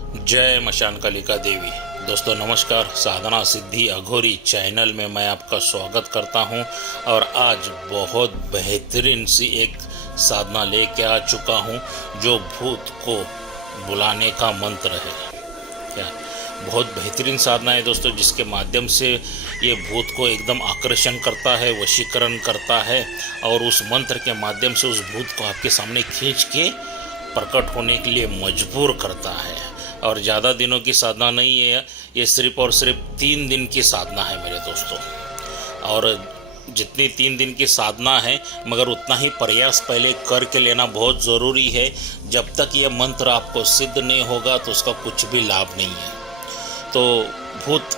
जय मशान कालिका देवी। दोस्तों नमस्कार। साधना सिद्धि अघोरी चैनल में मैं आपका स्वागत करता हूं और आज बहुत बेहतरीन सी एक साधना लेके आ चुका हूं जो भूत को बुलाने का मंत्र है। क्या बहुत बेहतरीन साधना है दोस्तों, जिसके माध्यम से ये भूत को एकदम आकर्षण करता है, वशीकरण करता है और उस मंत्र के माध्यम से उस भूत को आपके सामने खींच के प्रकट होने के लिए मजबूर करता है। और ज़्यादा दिनों की साधना नहीं है, ये सिर्फ और सिर्फ 3 दिन की साधना है मेरे दोस्तों। और जितनी 3 दिन की साधना है, मगर उतना ही प्रयास पहले करके लेना बहुत ज़रूरी है। जब तक ये मंत्र आपको सिद्ध नहीं होगा तो उसका कुछ भी लाभ नहीं है। तो भूत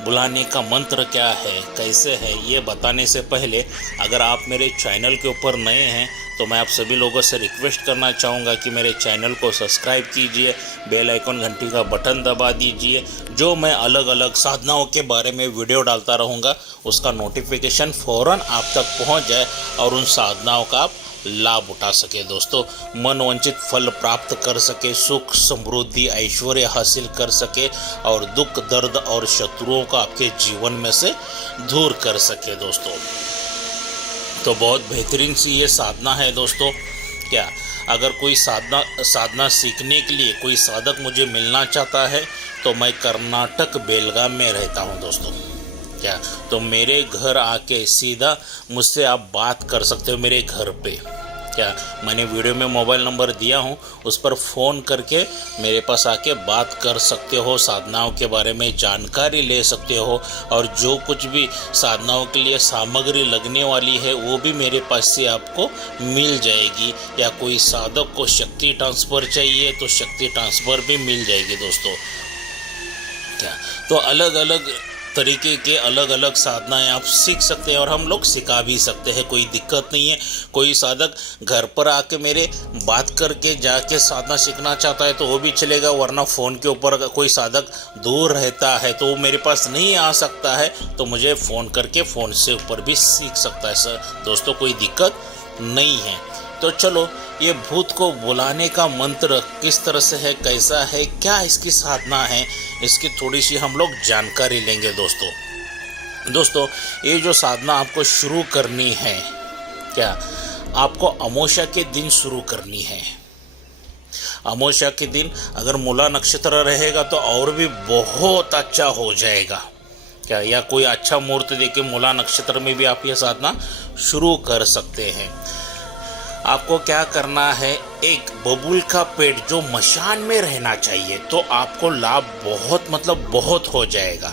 बुलाने का मंत्र क्या है, कैसे है, ये बताने से पहले अगर आप मेरे चैनल के ऊपर नए हैं तो मैं आप सभी लोगों से रिक्वेस्ट करना चाहूँगा कि मेरे चैनल को सब्सक्राइब कीजिए, बेल आइकन घंटी का बटन दबा दीजिए। जो मैं अलग अलग साधनाओं के बारे में वीडियो डालता रहूँगा उसका नोटिफिकेशन फ़ौरन आप तक पहुँच जाए और उन साधनाओं का आप लाभ उठा सके दोस्तों, मनोवांछित फल प्राप्त कर सके, सुख समृद्धि ऐश्वर्य हासिल कर सके और दुख दर्द और शत्रुओं का आपके जीवन में से दूर कर सके दोस्तों। तो बहुत बेहतरीन सी ये साधना है दोस्तों। क्या अगर कोई साधना सीखने के लिए कोई साधक मुझे मिलना चाहता है तो मैं कर्नाटक बेलगाम में रहता हूँ दोस्तों। क्या तो मेरे घर आके सीधा मुझसे आप बात कर सकते हो मेरे घर पे। क्या मैंने वीडियो में मोबाइल नंबर दिया हूँ, उस पर फ़ोन करके मेरे पास आके बात कर सकते हो, साधनाओं के बारे में जानकारी ले सकते हो और जो कुछ भी साधनाओं के लिए सामग्री लगने वाली है वो भी मेरे पास से आपको मिल जाएगी। या कोई साधक को शक्ति ट्रांसफ़र चाहिए तो शक्ति ट्रांसफ़र भी मिल जाएगी दोस्तों। क्या तो अलग अलग तरीके के अलग अलग साधनाएं आप सीख सकते हैं और हम लोग सिखा भी सकते हैं, कोई दिक्कत नहीं है। कोई साधक घर पर आके मेरे बात करके जाके साधना सीखना चाहता है तो वो भी चलेगा, वरना फ़ोन के ऊपर कोई साधक दूर रहता है तो वो मेरे पास नहीं आ सकता है तो मुझे फ़ोन करके फ़ोन से ऊपर भी सीख सकता है सर दोस्तों, कोई दिक्कत नहीं है। तो चलो ये भूत को बुलाने का मंत्र किस तरह से है, कैसा है, क्या इसकी साधना है, इसकी थोड़ी सी हम लोग जानकारी लेंगे दोस्तों। ये जो साधना आपको शुरू करनी है, क्या आपको अमावस्या के दिन शुरू करनी है। अमावस्या के दिन अगर मूला नक्षत्र रहेगा तो और भी बहुत अच्छा हो जाएगा। क्या या कोई अच्छा मुहूर्त देके मूला नक्षत्र में भी आप ये साधना शुरू कर सकते हैं। आपको क्या करना है, एक बबूल का पेड़ जो मशान में रहना चाहिए तो आपको लाभ बहुत हो जाएगा।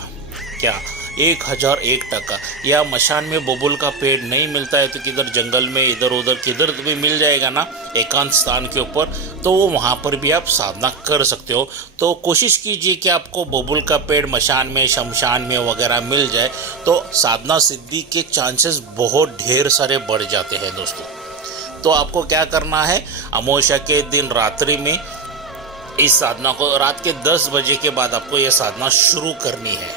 क्या 1001 टका। या मशान में बबूल का पेड़ नहीं मिलता है तो किधर जंगल में इधर उधर किधर भी मिल जाएगा ना, एकांत स्थान के ऊपर, तो वहाँ पर भी आप साधना कर सकते हो। तो कोशिश कीजिए कि आपको बबूल का पेड़ मशान में शमशान में वगैरह मिल जाए तो साधना सिद्धि के चांसेस बहुत ढेर सारे बढ़ जाते हैं दोस्तों। तो आपको क्या करना है, अमावस्या के दिन रात्रि में इस साधना को रात के 10 बजे के बाद आपको यह साधना शुरू करनी है।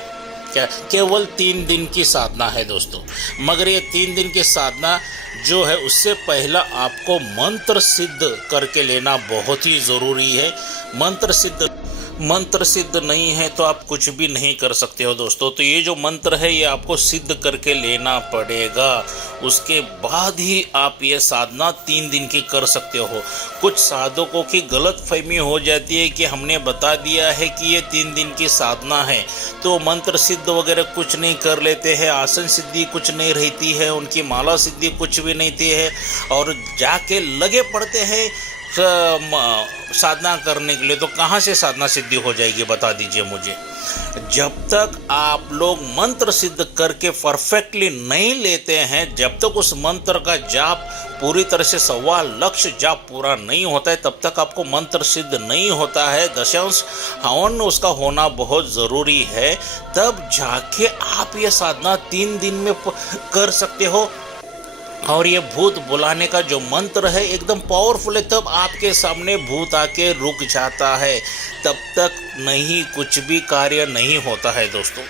क्या केवल 3 दिन की साधना है दोस्तों, मगर ये 3 दिन की साधना जो है उससे पहला आपको मंत्र सिद्ध करके लेना बहुत ही ज़रूरी है। मंत्र सिद्ध नहीं है तो आप कुछ भी नहीं कर सकते हो दोस्तों। तो ये जो मंत्र है ये आपको सिद्ध करके लेना पड़ेगा, उसके बाद ही आप ये साधना 3 दिन की कर सकते हो। कुछ साधकों की गलतफहमी हो जाती है कि हमने बता दिया है कि ये 3 दिन की साधना है तो मंत्र सिद्ध वगैरह कुछ नहीं कर लेते हैं, आसन सिद्धि कुछ नहीं रहती है, उनकी माला सिद्धि कुछ भी नहीं थी है और जाके लगे पड़ते हैं साधना करने के लिए। तो कहाँ से साधना सिद्धि हो जाएगी बता दीजिए मुझे। जब तक आप लोग मंत्र सिद्ध करके परफेक्टली नहीं लेते हैं, जब तक उस मंत्र का जाप पूरी तरह से 1.25 लक्ष जाप पूरा नहीं होता है तब तक आपको मंत्र सिद्ध नहीं होता है। दशांश हवन उसका होना बहुत ज़रूरी है, तब जाके आप ये साधना 3 दिन में कर सकते हो। और ये भूत बुलाने का जो मंत्र है एकदम पावरफुल है, तब आपके सामने भूत आके रुक जाता है, तब तक नहीं कुछ भी कार्य नहीं होता है दोस्तों।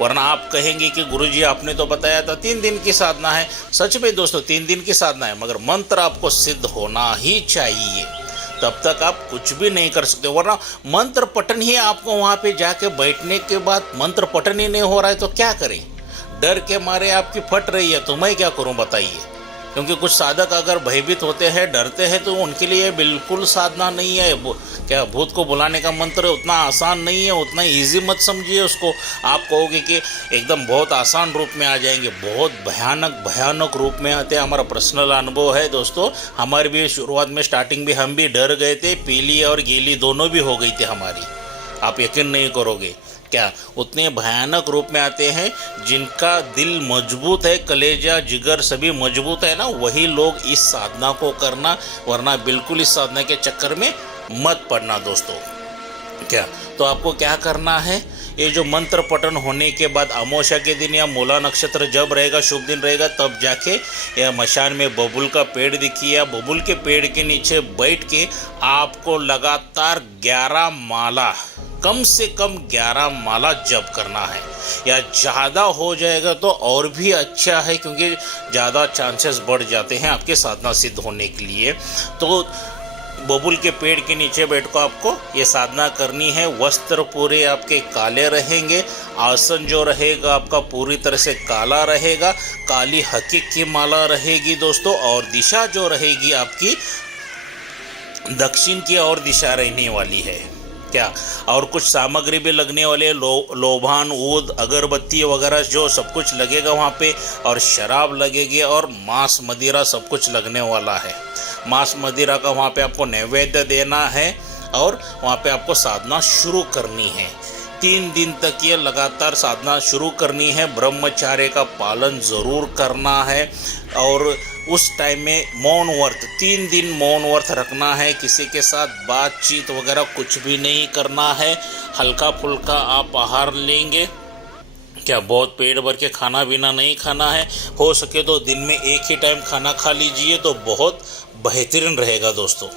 वरना आप कहेंगे कि गुरुजी आपने तो बताया था 3 दिन की साधना है। सच में दोस्तों 3 दिन की साधना है, मगर मंत्र आपको सिद्ध होना ही चाहिए। तब तक आप कुछ भी नहीं कर सकते। वरना मंत्र पठन ही आपको वहाँ पे जाके बैठने के बाद मंत्र पठन ही नहीं हो रहा है तो क्या करें? डर के मारे आपकी फट रही है तो मैं क्या करूं बताइए? क्योंकि कुछ साधक अगर भयभीत होते हैं, डरते हैं, तो उनके लिए बिल्कुल साधना नहीं है। क्या भूत को बुलाने का मंत्र उतना आसान नहीं है, उतना इजी मत समझिए उसको। आप कहोगे कि एकदम बहुत आसान रूप में आ जाएंगे, बहुत भयानक रूप में आते हैं। हमारा पर्सनल अनुभव है दोस्तों, हमारे भी शुरुआत में स्टार्टिंग भी हम भी डर गए थे, पीली और गीली दोनों भी हो गई थी हमारी। आप यकीन नहीं करोगे, क्या उतने भयानक रूप में आते हैं। जिनका दिल मजबूत है, कलेजा जिगर सभी मजबूत है ना, वही लोग इस साधना को करना, वरना बिल्कुल इस साधना के चक्कर में मत पड़ना दोस्तों। क्या तो आपको क्या करना है, ये जो मंत्र पठन होने के बाद अमावस्या के दिन या मूला नक्षत्र जब रहेगा, शुभ दिन रहेगा, तब जाके या मशान में बबूल का पेड़ दिखिए, या बबूल के पेड़ के नीचे बैठ के आपको लगातार 11 माला, कम से कम 11 माला जप करना है। या ज़्यादा हो जाएगा तो और भी अच्छा है, क्योंकि ज़्यादा चांसेस बढ़ जाते हैं आपके साधना सिद्ध होने के लिए। तो बबूल के पेड़ के नीचे बैठकर आपको ये साधना करनी है। वस्त्र पूरे आपके काले रहेंगे, आसन जो रहेगा आपका पूरी तरह से काला रहेगा, काली हकीक की माला रहेगी दोस्तों, और दिशा जो रहेगी आपकी दक्षिण की ओर दिशा रहने वाली है। क्या और कुछ सामग्री भी लगने वाले, लोभान, ऊद, अगरबत्ती वगैरह जो सब कुछ लगेगा वहाँ पे, और शराब लगेगी, और मांस मदिरा सब कुछ लगने वाला है। मांस मदिरा का वहाँ पे आपको नैवेद्य देना है, और वहाँ पे आपको साधना शुरू करनी है। 3 दिन तक ये लगातार साधना शुरू करनी है। ब्रह्मचार्य का पालन ज़रूर करना है, और उस टाइम में मौन व्रत 3 दिन मौन व्रत रखना है। किसी के साथ बातचीत वगैरह कुछ भी नहीं करना है। हल्का फुल्का आप आहार लेंगे, क्या बहुत पेट भर के खाना पीना नहीं खाना है। हो सके तो दिन में एक ही टाइम खाना खा लीजिए तो बहुत बेहतरीन रहेगा दोस्तों।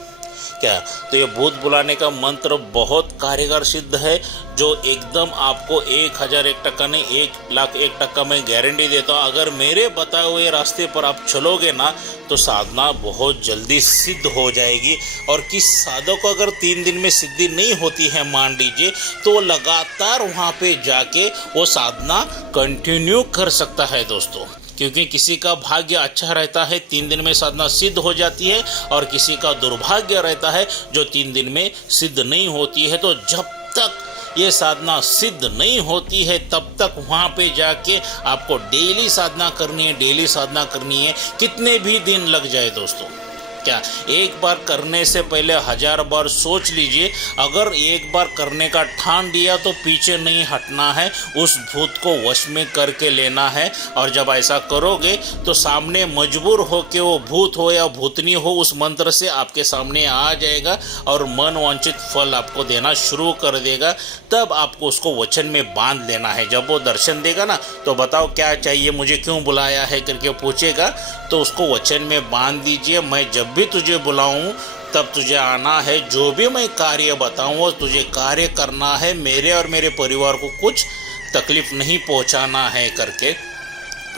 क्या तो ये भूत बुलाने का मंत्र बहुत कारगर सिद्ध है, जो एकदम आपको 1001 टका नहीं 1,01,000 मैं गारंटी देता हूँ। अगर मेरे बताए हुए रास्ते पर आप चलोगे ना तो साधना बहुत जल्दी सिद्ध हो जाएगी। और किस साधक को अगर 3 दिन में सिद्धि नहीं होती है मान लीजिए, तो लगातार वहाँ पे जाके वो साधना कंटिन्यू कर सकता है दोस्तों। क्योंकि किसी का भाग्य अच्छा रहता है 3 दिन में साधना सिद्ध हो जाती है, और किसी का दुर्भाग्य रहता है जो 3 दिन में सिद्ध नहीं होती है। तो जब तक ये साधना सिद्ध नहीं होती है तब तक वहाँ पे जाके आपको डेली साधना करनी है, डेली साधना करनी है, कितने भी दिन लग जाए दोस्तों। क्या एक बार करने से पहले 1000 बार सोच लीजिए। अगर एक बार करने का ठान लिया तो पीछे नहीं हटना है, उस भूत को वश में करके लेना है। और जब ऐसा करोगे तो सामने मजबूर हो के वो भूत हो या भूतनी हो उस मंत्र से आपके सामने आ जाएगा, और मन वांछित फल आपको देना शुरू कर देगा। तब आपको उसको वचन में बांध लेना है। जब वो दर्शन देगा ना तो बताओ क्या चाहिए, मुझे क्यों बुलाया है करके पूछेगा, तो उसको वचन में बांध दीजिए। मैं जब भी तुझे बुलाऊं तब तुझे आना है, जो भी मैं कार्य बताऊं वो तुझे कार्य करना है, मेरे और मेरे परिवार को कुछ तकलीफ नहीं पहुंचाना है करके।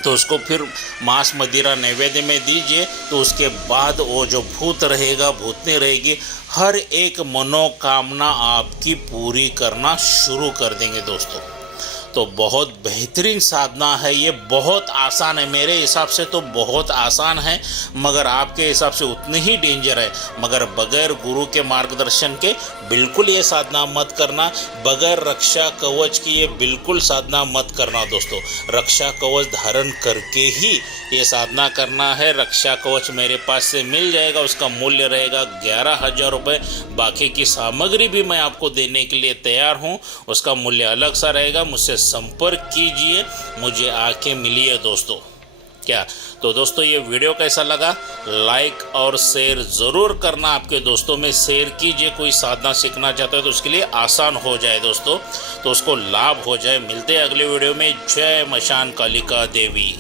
तो उसको फिर मांस मदिरा नैवेद्य में दीजिए। तो उसके बाद वो जो भूत रहेगा, भूतनी रहेगी, हर एक मनोकामना आपकी पूरी करना शुरू कर देंगे दोस्तों। तो बहुत बेहतरीन साधना है ये, बहुत आसान है। मेरे हिसाब से तो बहुत आसान है, मगर आपके हिसाब से उतनी ही डेंजर है। मगर बगैर गुरु के मार्गदर्शन के बिल्कुल ये साधना मत करना। बगैर रक्षा कवच की ये बिल्कुल साधना मत करना दोस्तों। रक्षा कवच धारण करके ही ये साधना करना है। रक्षा कवच मेरे पास से मिल जाएगा, उसका मूल्य रहेगा 11,000 रुपये। बाकी की सामग्री भी मैं आपको देने के लिए तैयार हूँ, उसका मूल्य अलग सा रहेगा। मुझसे संपर्क कीजिए, मुझे आके मिलिए दोस्तों। क्या तो दोस्तों ये वीडियो कैसा लगा, लाइक और शेयर ज़रूर करना, आपके दोस्तों में शेयर कीजिए। कोई साधना सीखना चाहता है तो उसके लिए आसान हो जाए दोस्तों, तो उसको लाभ हो जाए। मिलते हैं अगले वीडियो में। जय मशान कालिका देवी।